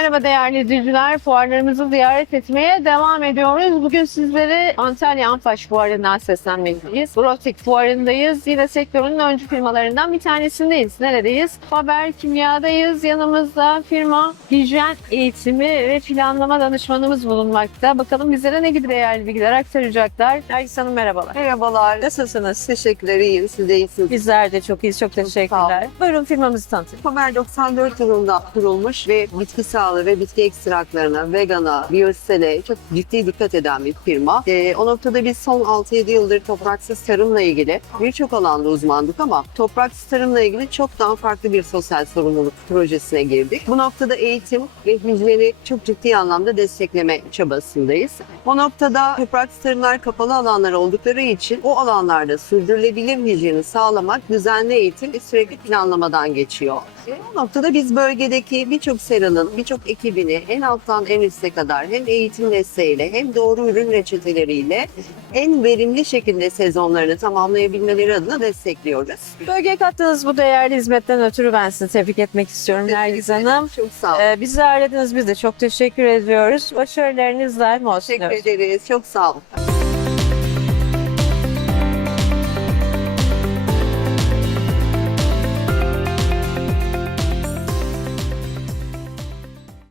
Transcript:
Merhaba değerli izleyiciler. Fuarlarımızı ziyaret etmeye devam ediyoruz. Bugün sizlere Antalya Anfaş Fuarı'ndan seslenmekteyiz. Brotek Fuarı'ndayız. Yine sektörün öncü firmalarından bir tanesindeyiz. Neredeyiz? Haber Kimya'dayız. Yanımızda firma hijyen eğitimi ve planlama danışmanımız bulunmakta. Bakalım bizlere ne gibi değerli bilgiler aktaracaklar. Nergis Hanım merhabalar. Merhabalar. Nasılsınız? Teşekkürler, iyiyim. Siz de iyisiniz. Bizler de çok iyiyiz. Çok teşekkürler. Buyurun firmamızı tanıtın. Pamer 94 yılında kurulmuş ve bitki sağlığı ve bitki ekstraklarına, vegana, biyosele çok ciddi dikkat eden bir firma. Ee, o noktada biz son 6-7 yıldır topraksız tarımla ilgili birçok alanda uzmandık ama topraksız tarımla ilgili çok daha farklı bir sosyal sorumluluk projesine girdik. Bu noktada eğitim ve hijyeni çok ciddi anlamda destekleme çabasındayız. O noktada topraksız tarımlar kapalı alanlar oldukları için o alanlarda sürdürülebilir hijyeni sağlamak düzenli eğitim ve sürekli planlamadan geçiyor. E, o noktada biz bölgedeki birçok seranın, birçok ekibini en alttan en üste kadar hem eğitim desteğiyle hem doğru ürün reçeteleriyle en verimli şekilde sezonlarını tamamlayabilmeleri adına destekliyoruz. Bölgeye kattığınız bu değerli hizmetten ötürü ben sizi tebrik etmek istiyorum Nergis Hanım. Çok sağ olun. Ee, bizi aradınız biz de çok teşekkür ediyoruz. Başarılarınız daim olsun. Teşekkür ederiz. Çok sağ olun.